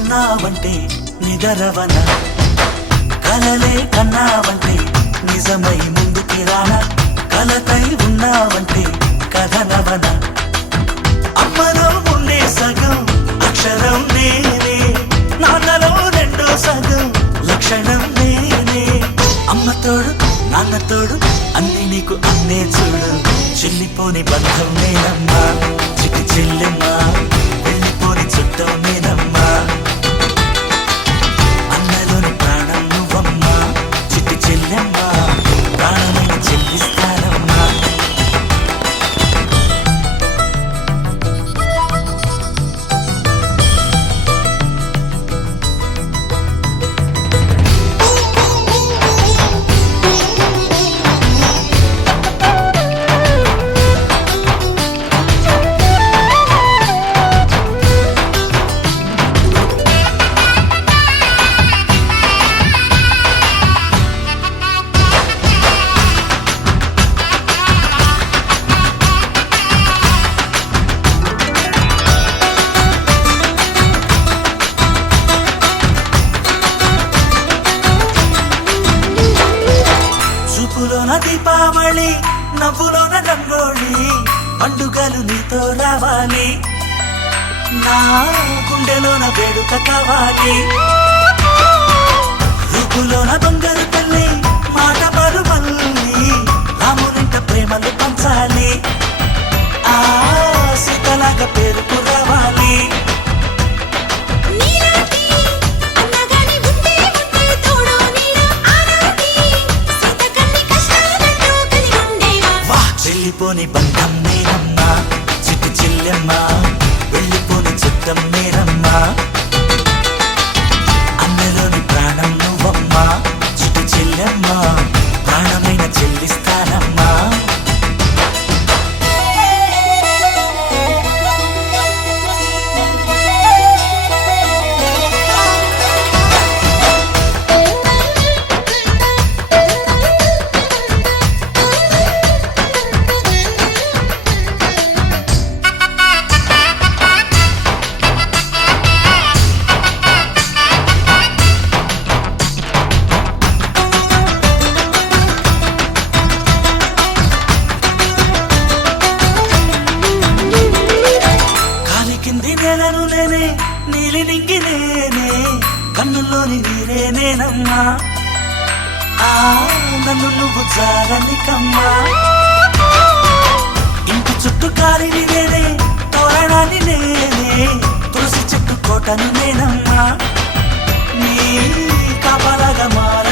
ఉన్నావంటే నిదరవన కలలే కన్నావంటే నిజమై ముందుకి రానా కలతై ఉన్నావంటే కథనవన అమ్మలో ఉండే సగం అక్షరం నేనే నాన్నలో రెండో సగం లక్షణం నేనే అమ్మ తోడు నాన్న తోడు అన్ని నీకు అన్నే చూడు చెల్లిపోని బంధం నేనమ్మా చిటి చెల్లెమ్మా వెళ్ళిపోని చుట్టం నేనమ్మా అన్నలోని ప్రాణం నువ్వమ్మా చిటి చెల్లెమ్మా ప్రాణమైన చెల్లిస్తానమ్మా చూపులోన దీపావళి నవ్వులోన రంగోళి పండుగలు నీతో రావాలి నా గుండెలోన వేడుక కావాలి రూపులోన దొంగలు తల్లి మాట పరుమల్లి రామునింట ప్రేమలు పంచాలి ఆ సీతలాగా పేరుకు రావాలి వెళ్ళిపోని బంధం నేనమ్మా చిట్టి చెల్లెమ్మా వెళ్ళిపోని చిత్తం నేనమ్మా అన్నలోని ప్రాణం నువ్వమ్మా చిట్టి చెల్లెమ్మా ప్రాణమైన చెల్లిస్తానమ్మా నేలను నేనే నీలి నింగి నేనే కన్నుల్లోని నీరే నేనమ్మా ఆ నన్ను నువ్వు జారనికమ్మా ఇంటి చుట్టూ కాలిని నేనే తోరణాన్ని నేనే తులసి చెట్టు కోటను నేనమ్మా నీ కాపలాగా మార